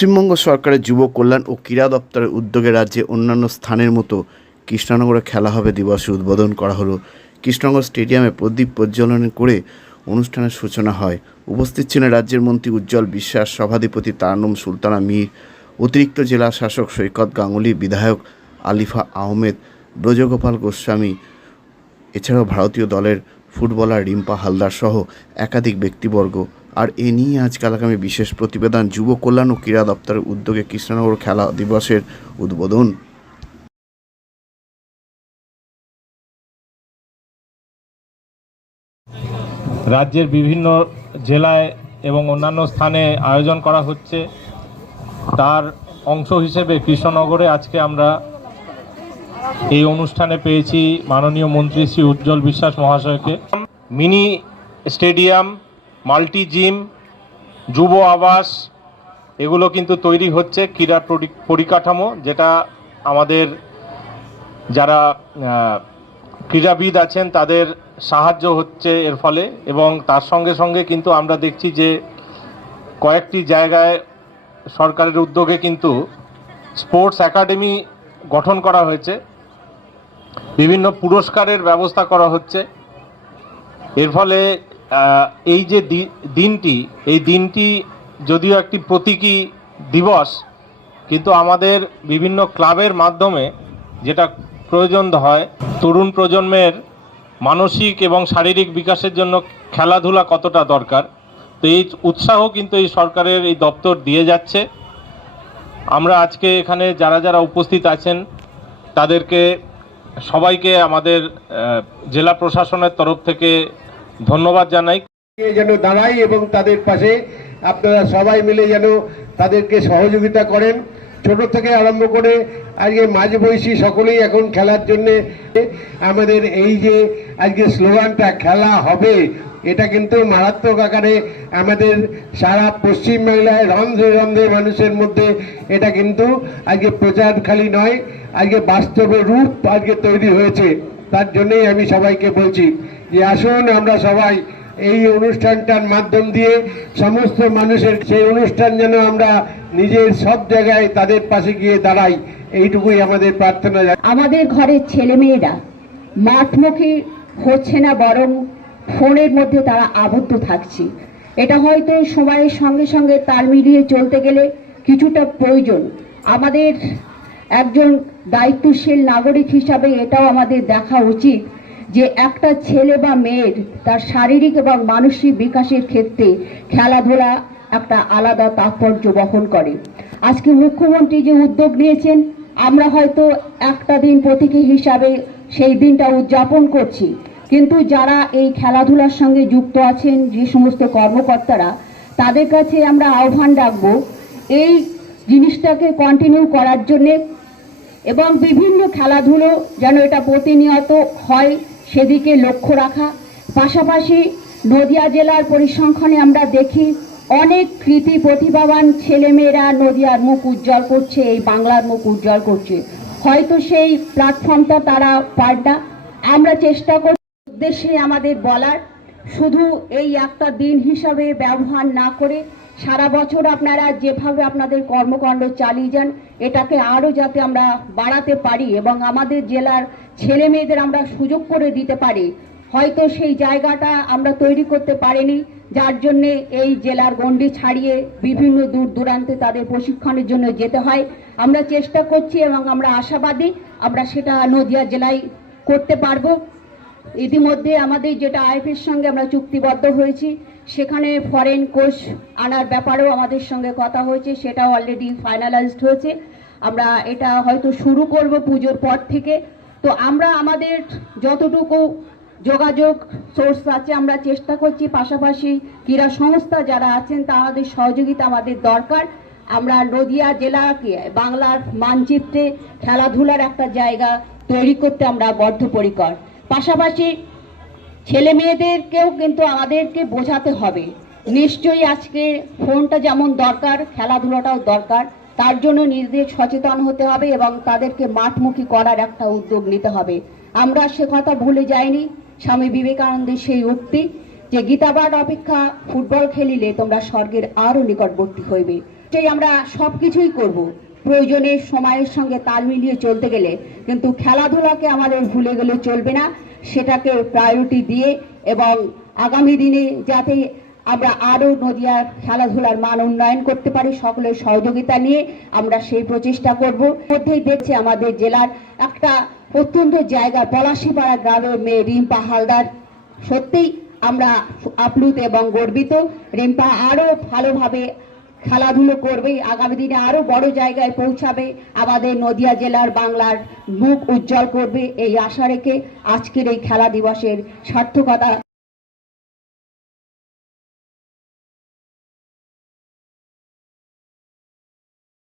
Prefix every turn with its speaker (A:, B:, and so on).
A: পশ্চিমবঙ্গ সরকারের যুব কল্যাণ ও ক্রীড়া দপ্তরের উদ্যোগে রাজ্যে অন্যান্য স্থানের মতো কৃষ্ণনগরে খেলা হবে দিবসে উদ্বোধন করা হলো। কৃষ্ণনগর স্টেডিয়ামে প্রদীপ প্রজ্বলন করে অনুষ্ঠানের সূচনা হয়। উপস্থিত ছিলেন রাজ্যের মন্ত্রী উজ্জ্বল বিশ্বাস, সভাধিপতি তারানুম সুলতানা মীর, অতিরিক্ত জেলা শাসক সৈকত গাঙ্গুলি, বিধায়ক আলিফা আহমেদ, ব্রজগোপাল গোস্বামী, এছাড়াও ভারতীয় দলের ফুটবলার রিম্পা হালদার সহ একাধিক ব্যক্তিবর্গ। আর এ নিয়ে আজকাল আগামী বিশেষ প্রতিবেদন, যুব কল্যাণ ও ক্রীড়া দপ্তরের উদ্যোগে কৃষ্ণনগর খেলা দিবসের উদ্বোধন।
B: রাজ্যের বিভিন্ন জেলায় এবং অন্যান্য স্থানে আয়োজন করা হচ্ছে। তার অংশ হিসেবে কৃষ্ণনগরে আজকে আমরা এই অনুষ্ঠানে পেয়েছি মাননীয় মন্ত্রী শ্রী উজ্জ্বল বিশ্বাস মহাশয়কে। মিনি স্টেডিয়াম মাল্টি জিম, যুব আবাস, এগুলো কিন্তু তৈরি হচ্ছে ক্রীড়া পরিকাঠামো, যেটা আমাদের যারা ক্রীড়াবিদ আছেন তাদের সাহায্য হচ্ছে এর ফলে এবং তার সঙ্গে সঙ্গে কিন্তু আমরা দেখছি যে কয়েকটি জায়গায় সরকারের উদ্যোগে কিন্তু স্পোর্টস একাডেমি গঠন করা হয়েছে। বিভিন্ন পুরস্কারের ব্যবস্থা করা হচ্ছে। এর ফলে এই যে দিনটি, এই দিনটি যদিও একটি প্রতীকী দিবস, কিন্তু আমাদের বিভিন্ন ক্লাবের মাধ্যমে যেটা প্রয়োজন হয়, তরুণ প্রজন্মের মানসিক এবং শারীরিক বিকাশের জন্য খেলাধুলা কতটা দরকার, তো এই উৎসাহ কিন্তু এই সরকারের এই দপ্তর দিয়ে যাচ্ছে। আমরা আজকে এখানে যারা যারা উপস্থিত আছেন, তাদেরকে সবাইকে আমাদের জেলা প্রশাসনের তরফ থেকে ধন্যবাদ জানাই।
C: যেন দাঁড়াই এবং তাদের পাশে আপনারা সবাই মিলে যেন তাদেরকে সহযোগিতা করেন। ছোট থেকে আরম্ভ করে আজকে মাঝ বয়সী সকলেই এখন খেলার জন্য আমাদের এই যে আজকে স্লোগানটা, খেলা হবে এটা কিন্তু মারাত্মক আকারে আমাদের সারা পশ্চিমবাংলায় রন্ধ্রে রন্ধ্রে মানুষের মধ্যে এটা কিন্তু আজকে প্রচার খালি নয়, আজকে বাস্তবে রূপ আজকে তৈরি হয়েছে। তার জন্যই আমি সবাইকে বলছি যে আসুন আমরা সবাই এই অনুষ্ঠানটার মাধ্যম দিয়ে সমস্ত মানুষের সেই অনুষ্ঠান যেন আমরা নিজের সব জায়গায় তাদের পাশে গিয়ে দাঁড়াই। এইটুকুই আমাদের প্রার্থনা।
D: আমাদের ঘরের ছেলেমেয়েরা মাঠমুখী হচ্ছে না বরং ফোনের মধ্যে তারা আবদ্ধ থাকছে। এটা হয়তো সময়ের সঙ্গে সঙ্গে তাল মিলিয়ে চলতে গেলে কিছুটা প্রয়োজন। আমাদের একজন দায়িত্বশীল নাগরিক হিসাবে এটাও আমাদের দেখা উচিত যে একটা ছেলে বা মেয়ের তার শারীরিক এবং মানসিক বিকাশের ক্ষেত্রে খেলাধুলা একটা আলাদা তাৎপর্য বহন করে। আজকে মুখ্যমন্ত্রী যে উদ্যোগ নিয়েছেন, আমরা হয়তো একটা দিন প্রতীকী হিসাবে সেই দিনটা উদযাপন করছি। কিন্তু যারা এই খেলাধুলার সঙ্গে যুক্ত আছেন, যে সমস্ত কর্মকর্তারা, তাদের কাছে আমরা আহ্বান রাখব, এই জিনিসটাকে কন্টিনিউ করার জন্যে এবং বিভিন্ন খেলাধুলো যেন এটা প্রতিনিয়ত হয় সেদিকে লক্ষ্য রাখা। পাশাপাশি নদিয়া জেলার পরিসংখ্যানে আমরা দেখি অনেক কৃতি প্রতিভাবান ছেলেমেয়েরা নদিয়ার মুখ উজ্জ্বল করছে, এই বাংলার মুখ উজ্জ্বল করছে। হয়তো সেই প্ল্যাটফর্মটা তারা পায় আমরা চেষ্টা করি উদ্দেশ্যে আমাদের বলার। শুধু এই একটা দিন হিসাবে ব্যবহার না করে সারা বছর আপনারা যেভাবে আপনাদের কর্মকাণ্ড চালিয়ে যান, এটাকে আরও যাতে আমরা বাড়াতে পারি এবং আমাদের জেলার ছেলে মেয়েদের আমরা সুযোগ করে দিতে পারি। হয়তো সেই জায়গাটা আমরা তৈরি করতে পারিনি, যার জন্য এই জেলার গণ্ডি ছাড়িয়ে বিভিন্ন দূর দূরান্তে তাদের প্রশিক্ষণের জন্য যেতে হয়। আমরা চেষ্টা করছি এবং আমরা আশাবাদী আমরা সেটা নদিয়া জেলায় করতে পারব। ইতিমধ্যে আমাদের যেটা আইএফের সঙ্গে আমরা চুক্তিবদ্ধ হয়েছি, সেখানে ফরেন কোচ আনার ব্যাপারেও আমাদের সঙ্গে কথা হয়েছে, সেটাও অলরেডি ফাইনালাইজড হয়েছে। আমরা এটা হয়তো শুরু করব পুজোর পর থেকে। তো আমরা আমাদের যতটুকু যোগাযোগ সোর্স আছে, আমরা চেষ্টা করছি, পাশাপাশি ক্রীড়া সংস্থা যারা আছেন, তাদের সহযোগিতা আমাদের দরকার। আমরা নদিয়া জেলাকে, বাংলার মানচিত্রে খেলাধুলার একটা জায়গা তৈরি করতে আমরা বদ্ধপরিকর। পাশাপাশি ছেলে মেয়েদেরকেও কিন্তু আমাদেরকে বোঝাতে হবে। নিশ্চয়ই আজকে ফোনটা যেমন দরকার, খেলাধুলাটাও দরকার, তার জন্য নিজেদের সচেতন হতে হবে এবং তাদেরকে মাঠমুখী করার একটা উদ্যোগ নিতে হবে। আমরা সে কথা ভুলে যাইনি, স্বামী বিবেকানন্দের সেই উক্তি যে, গীতাবাদ অপেক্ষা ফুটবল খেলিলে তোমরা স্বর্গের আরও নিকটবর্তী হইবে। সেই আমরা সব কিছুই করব। প্রয়োজনে সময়ের সঙ্গে তাল মিলিয়ে চলতে গেলে কিন্তু খেলাধুলাকে আমাদের ভুলে গেলে চলবে না। সেটাকে প্রায়োরিটি দিয়ে এবং আগামী দিনে যাতে আমরা আরও নদিয়ার খেলাধুলার মান উন্নয়ন করতে পারি, সকলের সহযোগিতা নিয়ে আমরা সেই প্রচেষ্টা করব। মধ্যেই দেখছি আমাদের জেলার একটা অত্যন্ত জায়গা, পলাশিপাড়া গ্রামের মেয়ে রিম্পা হালদার। সত্যিই আমরা আপ্লুত এবং গর্বিত। রিম্পা আরও ভালোভাবে খেলাধুলো করবে, আগামী দিনে আরও বড় জায়গায় পৌঁছাবে, আমাদের নদিয়া জেলার বাংলার মুখ উজ্জ্বল করবে, এই আশা রেখে আজকের এই খেলা দিবসের সার্থকতা